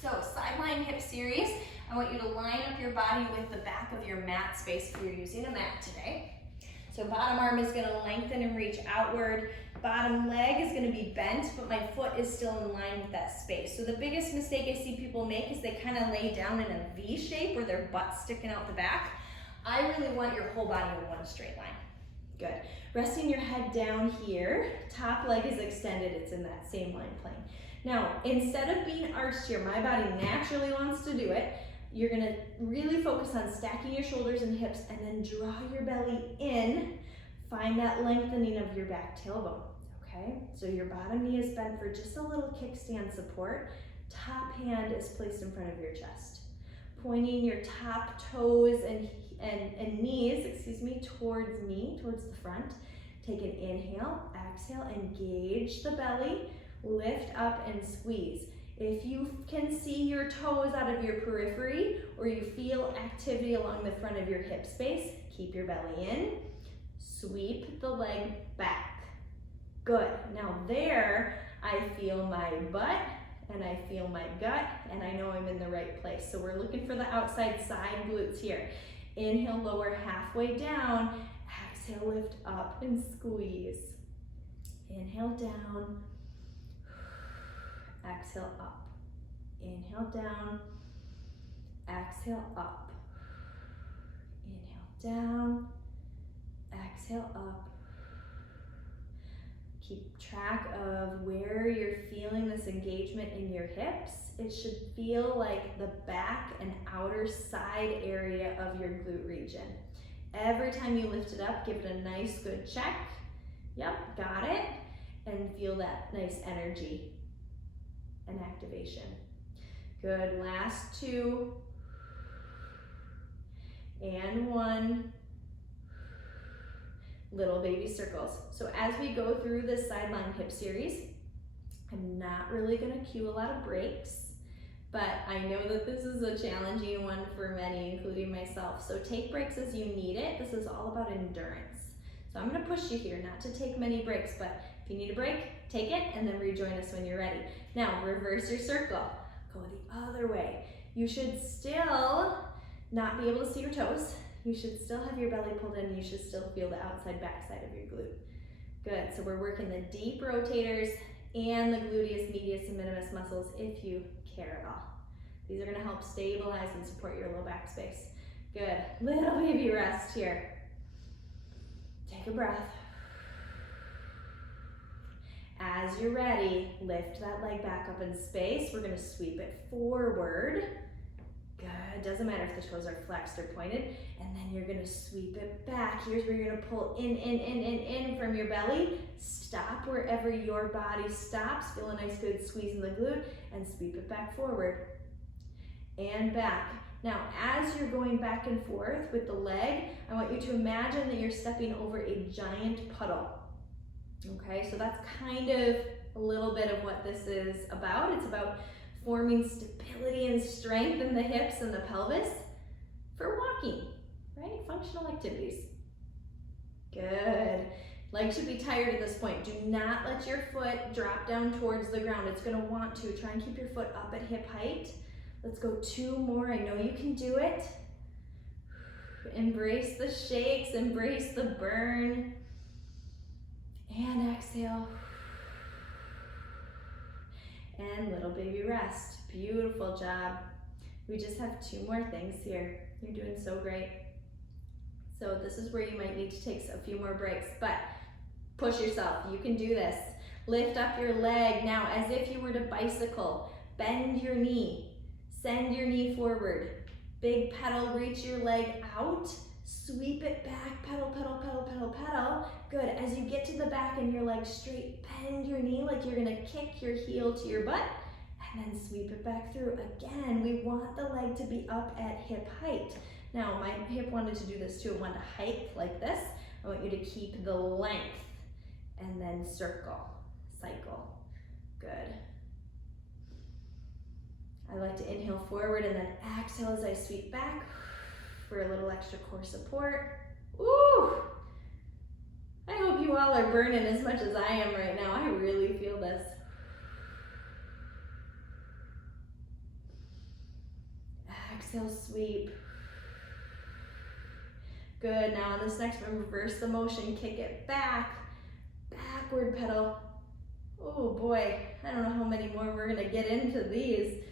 So Sideline Hip Series, I want you to line up your body with the back of your mat space if you're using a mat today. So bottom arm is gonna lengthen and reach outward. Bottom leg is gonna be bent, but my foot is still in line with that space. So the biggest mistake I see people make is they kind of lay down in a V shape where their butt's sticking out the back. I really want your whole body in one straight line. Good. Resting your head down here, top leg is extended, it's in that same line plane. Now, instead of being arched here, my body naturally wants to do it. You're gonna really focus on stacking your shoulders and hips and then draw your belly in. Find that lengthening of your back tailbone, okay? So your bottom knee is bent for just a little kickstand support. Top hand is placed in front of your chest. Pointing your top toes and knees, towards the front. Take an inhale, exhale, engage the belly, lift up and squeeze. If you can see your toes out of your periphery or you feel activity along the front of your hip space, keep your belly in, sweep the leg back. Good, now there I feel my butt and I feel my gut and I know I'm in the right place. So we're looking for the outside side glutes here. Inhale, lower halfway down, exhale, lift up and squeeze. Inhale down, exhale up. Inhale down, exhale up. Inhale down, exhale up. Keep track of where you're feeling this engagement in your hips. It should feel like the back and outer side area of your glute region. Every time you lift it up, give it a nice good check. Yep, got it. And feel that nice energy and activation. Good, last two. And one. Little baby circles. So as we go through this Sideline Hip Series, I'm not really gonna cue a lot of breaks, but I know that this is a challenging one for many, including myself. So take breaks as you need it. This is all about endurance. So I'm gonna push you here, not to take many breaks, but if you need a break, take it and then rejoin us when you're ready. Now, reverse your circle. Go the other way. You should still not be able to see your toes. You should still have your belly pulled in. You should still feel the outside backside of your glute. Good, so we're working the deep rotators and the gluteus medius and minimus muscles if you care at all. These are gonna help stabilize and support your low back space. Good, little baby rest here. Take a breath. As you're ready, lift that leg back up in space. We're gonna sweep it forward. Good, doesn't matter if the toes are flexed or pointed. And then you're gonna sweep it back. Here's where you're gonna pull in from your belly. Stop wherever your body stops. Feel a nice good squeeze in the glute and sweep it back forward and back. Now, as you're going back and forth with the leg, I want you to imagine that you're stepping over a giant puddle. Okay, so that's kind of a little bit of what this is about. It's about forming stability and strength in the hips and the pelvis for walking, right? Functional activities. Good. Legs should be tired at this point. Do not let your foot drop down towards the ground. It's gonna want to. Try and keep your foot up at hip height. Let's go 2 more. I know you can do it. Embrace the shakes, embrace the burn. And exhale. And little baby rest. Beautiful job. We just have 2 more things here. You're doing so great. So this is where you might need to take a few more breaks, but push yourself. You can do this. Lift up your leg now as if you were to bicycle. Bend your knee. Send your knee forward. Big pedal, reach your leg out. Sweep it back, pedal, pedal, pedal, pedal, pedal. Good, as you get to the back and your leg straight, bend your knee like you're gonna kick your heel to your butt, and then sweep it back through. Again, we want the leg to be up at hip height. Now, my hip wanted to do this too. It wanted to hike like this. I want you to keep the length, and then circle, cycle. Good. I like to inhale forward and then exhale as I sweep back for a little extra core support. Ooh! I hope you all are burning as much as I am right now. I really feel this. Exhale, sweep. Good, now on this next one, reverse the motion, kick it back, backward pedal. Oh boy, I don't know how many more we're gonna get into these.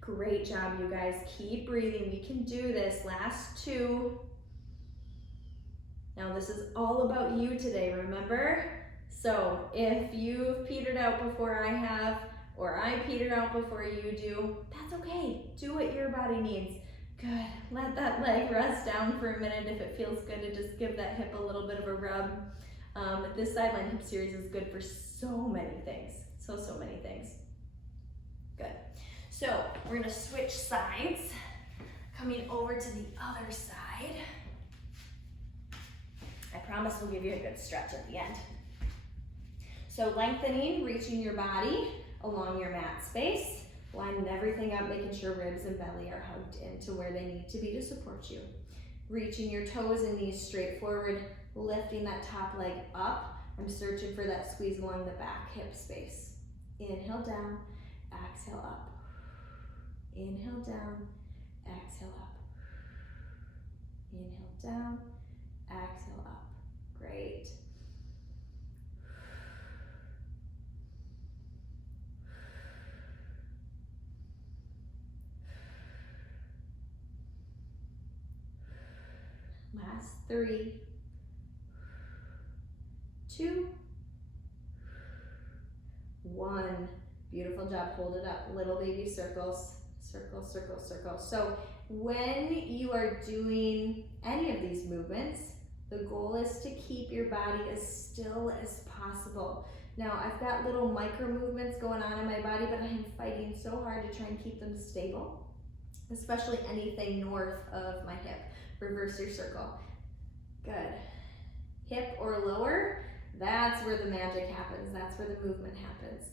Great job, you guys. Keep breathing. We can do this. Last 2. Now, this is all about you today, remember? So, if you've petered out before I have, or I petered out before you do, that's okay. Do what your body needs. Good. Let that leg rest down for a minute if it feels good to just give that hip a little bit of a rub. This Sideline Hip Series is good for so many things. So many things. Good. So we're gonna switch sides, coming over to the other side. I promise we'll give you a good stretch at the end. So lengthening, reaching your body along your mat space, lining everything up, making sure ribs and belly are hugged into where they need to be to support you. Reaching your toes and knees straight forward, lifting that top leg up. I'm searching for that squeeze along the back hip space. Inhale down, exhale up. Inhale down, exhale up. Inhale down, exhale up. Great. Last 3, 2, 1. Beautiful job. Hold it up. Little baby circles. Circle, circle, circle. So when you are doing any of these movements, the goal is to keep your body as still as possible. Now, I've got little micro movements going on in my body, but I am fighting so hard to try and keep them stable, especially anything north of my hip. Reverse your circle. Good. Hip or lower, that's where the magic happens. That's where the movement happens.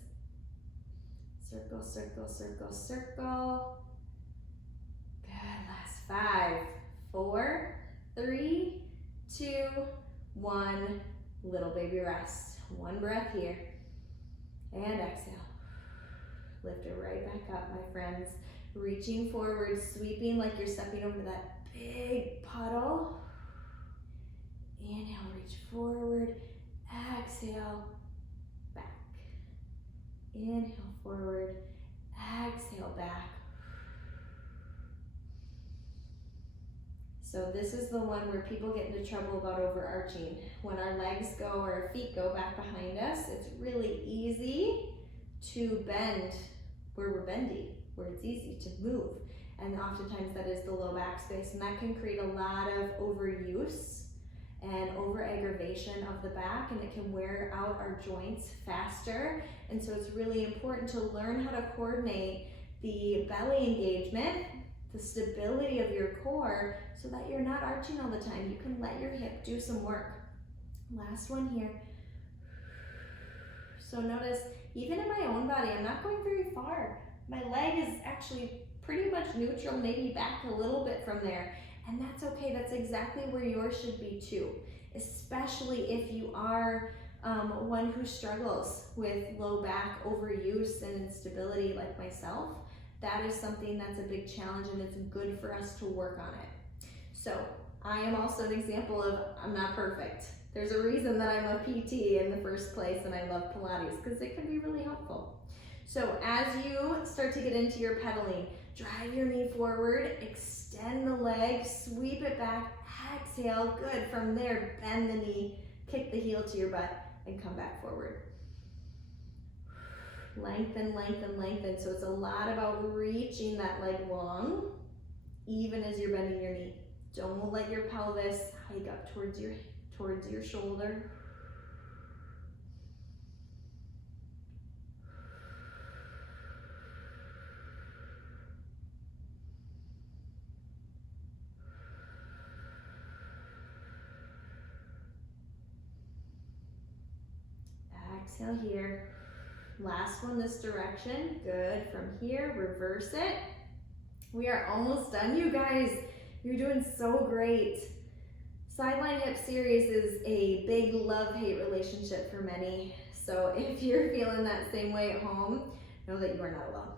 Circle, circle, circle, circle. Good, last 5, 4, 3, 2, 1. Little baby rest. 1 breath here. And exhale. Lift it right back up, my friends. Reaching forward, sweeping like you're stepping over that big puddle. Inhale, reach forward. Exhale, back. Inhale, forward. Exhale, back. So this is the one where people get into trouble about overarching. When our legs go or our feet go back behind us, it's really easy to bend where we're bendy, where it's easy to move. And oftentimes that is the low back space, and that can create a lot of overuse and over-aggravation of the back, and it can wear out our joints faster. And so it's really important to learn how to coordinate the belly engagement, the stability of your core, so that you're not arching all the time. You can let your hip do some work. Last one here. So notice, even in my own body, I'm not going very far. My leg is actually pretty much neutral, maybe back a little bit from there. And that's okay, that's exactly where yours should be too. Especially if you are one who struggles with low back overuse and instability like myself. That is something that's a big challenge, and it's good for us to work on it. So I am also an example of I'm not perfect. There's a reason that I'm a PT in the first place, and I love Pilates because it can be really helpful. So as you start to get into your pedaling, drive your knee forward, extend the leg, sweep it back, exhale, good. From there, bend the knee, kick the heel to your butt, and come back forward. Lengthen, lengthen, lengthen. So it's a lot about reaching that leg long, even as you're bending your knee. Don't let your pelvis hike up towards your shoulder. Exhale here. Last one this direction. Good. From here, reverse it. We are almost done, you guys. You're doing so great. Sideline Hip Series is a big love-hate relationship for many. So if you're feeling that same way at home, know that you are not alone.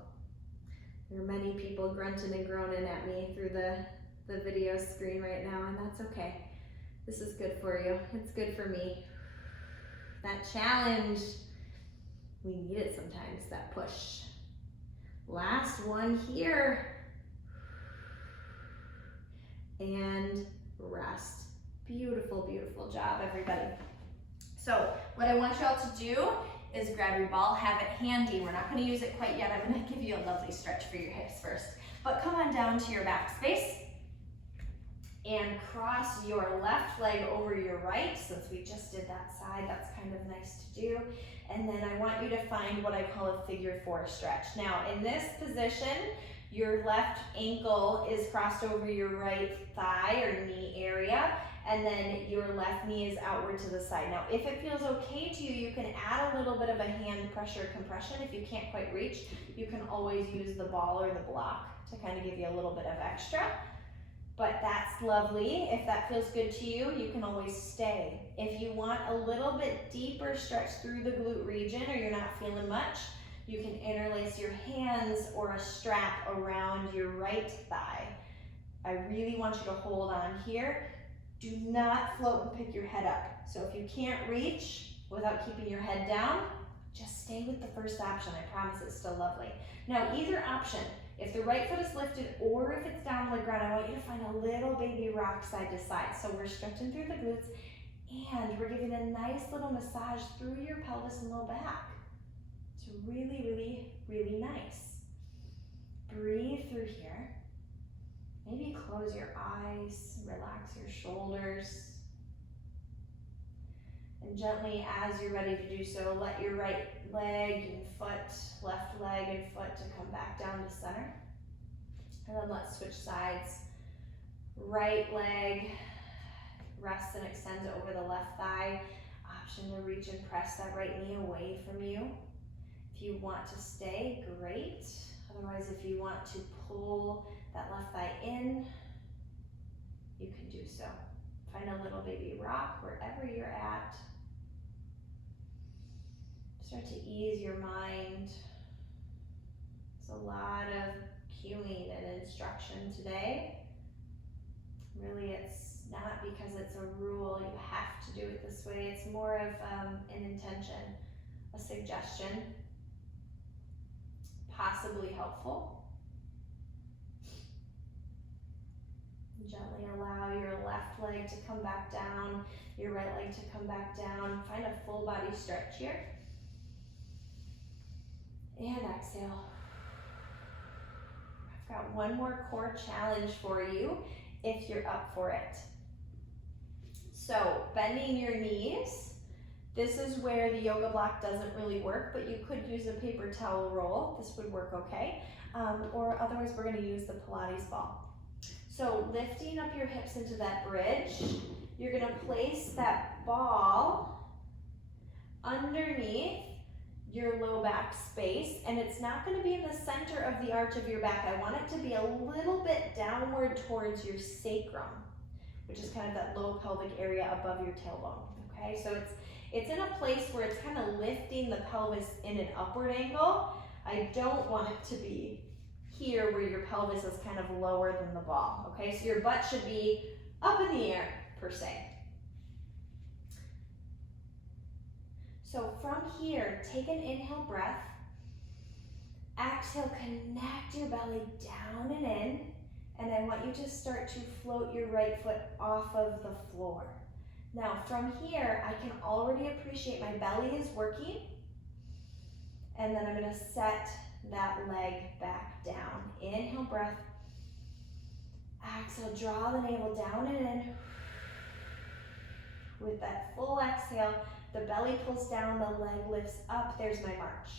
There are many people grunting and groaning at me through the video screen right now, and that's okay. This is good for you. It's good for me. That challenge, we need it sometimes, that push. Last one here. And rest. Beautiful, beautiful job, everybody. So what I want you all to do is grab your ball, have it handy. We're not going to use it quite yet. I'm going to give you a lovely stretch for your hips first. But come on down to your back space and cross your left leg over your right. Since we just did that side, that's kind of nice to do. And then I want you to find what I call a figure four stretch. Now in this position, your left ankle is crossed over your right thigh or knee area, and then your left knee is outward to the side. Now, if it feels okay to you, you can add a little bit of a hand pressure compression. If you can't quite reach, you can always use the ball or the block to kind of give you a little bit of extra. But that's lovely. If that feels good to you, you can always stay. If you want a little bit deeper stretch through the glute region or you're not feeling much, you can interlace your hands or a strap around your right thigh. I really want you to hold on here. Do not float and pick your head up. So if you can't reach without keeping your head down, just stay with the first option. I promise it's still lovely. Now either option, if the right foot is lifted or if it's down on the ground, I want you to find a little baby rock side to side. So we're stretching through the glutes and we're giving a nice little massage through your pelvis and low back. It's really, really, really nice. Breathe through here. Maybe close your eyes, relax your shoulders. And gently, as you're ready to do so, let your right leg and foot, left leg and foot to come back down to center. And then let's switch sides. Right leg rests and extends over the left thigh. Option to reach and press that right knee away from you. If you want to stay, great. Otherwise, if you want to pull that left thigh in, you can do so. Find a little baby rock wherever you're at. Start to ease your mind. a lot of cueing and instruction today. Really, it's not because it's a rule, you have to do it this way. It's more of an intention, a suggestion, possibly helpful. Gently allow your left leg to come back down, your right leg to come back down. Find a full body stretch here. And exhale. I've got one more core challenge for you if you're up for it. So bending your knees. This is where the yoga block doesn't really work, but you could use a paper towel roll. This would work okay. Or otherwise we're going to use the Pilates ball. So lifting up your hips into that bridge, you're going to place that ball underneath your low back space, and it's not going to be in the center of the arch of your back. I want it to be a little bit downward towards your sacrum, which is kind of that low pelvic area above your tailbone. Okay, so it's in a place where it's kind of lifting the pelvis in an upward angle. I don't want it to be here where your pelvis is kind of lower than the ball. Okay, so your butt should be up in the air per se. So from here, take an inhale breath. Exhale, connect your belly down and in. And I want you to start to float your right foot off of the floor. Now from here, I can already appreciate my belly is working. And then I'm going to set that leg back down. Inhale, breath. Exhale, draw the navel down and in. With that full exhale, the belly pulls down, the leg lifts up. There's my march.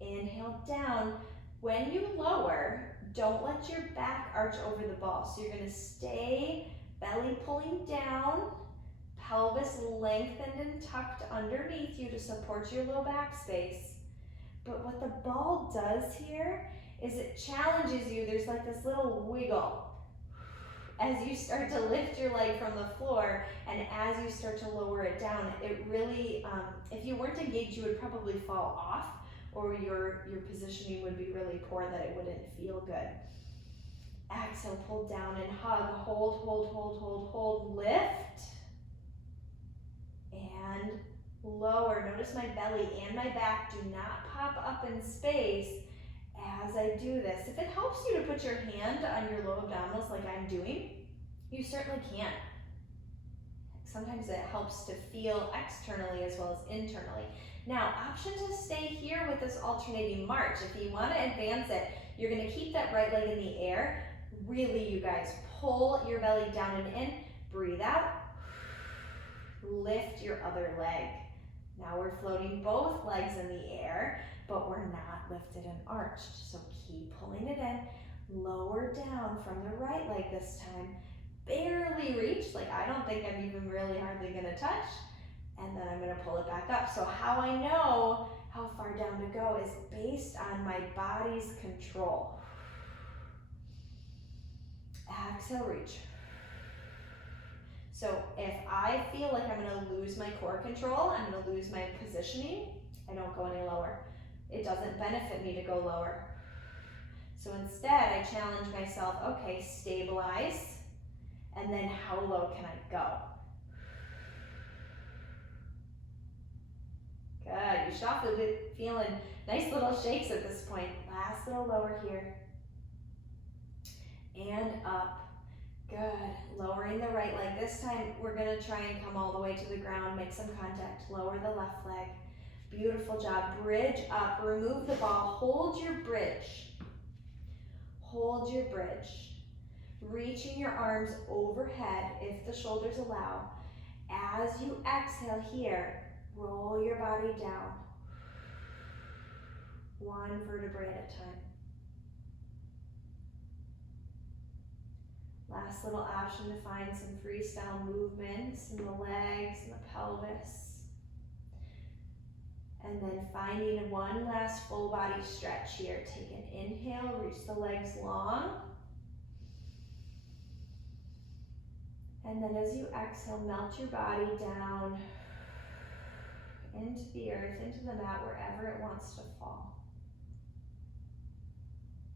Inhale down. When you lower, don't let your back arch over the ball. So you're going to stay belly pulling down, pelvis lengthened and tucked underneath you to support your low back space. But what the ball does here is it challenges you. There's like this little wiggle as you start to lift your leg from the floor, and as you start to lower it down, it really, if you weren't engaged, you would probably fall off, or your positioning would be really poor, that it wouldn't feel good. Exhale, pull down and hug, hold, hold, hold, hold, hold, lift, and lower. Notice my belly and my back do not pop up in space as I do this. If it helps you to put your hand on your low abdominals like I'm doing, you certainly can. Sometimes it helps to feel externally as well as internally. Now, option to stay here with this alternating march. If you want to advance it, you're going to keep that right leg in the air. Really, you guys, pull your belly down and in, breathe out, lift your other leg. Now we're floating both legs in the air, but we're not lifted and arched. So keep pulling it in, lower down from the right leg this time. Barely reach, like I don't think I'm even really hardly gonna touch. And then I'm gonna pull it back up. So how I know how far down to go is based on my body's control. Exhale, reach. So if I feel like I'm gonna lose my core control, I'm gonna lose my positioning, I don't go any lower. It doesn't benefit me to go lower. So instead, I challenge myself, okay, stabilize, and then how low can I go? Good, you should also be feeling nice little shakes at this point. Last little lower here. And up. Good, lowering the right leg. This time we're gonna try and come all the way to the ground, make some contact, lower the left leg. Beautiful job, bridge up, remove the ball, hold your bridge. Hold your bridge. Reaching your arms overhead if the shoulders allow. As you exhale here, roll your body down. One vertebrae at a time. Last little option to find some freestyle movements in the legs and the pelvis. And then finding one last full body stretch here. Take an inhale, reach the legs long. And then as you exhale, melt your body down into the earth, into the mat, wherever it wants to fall.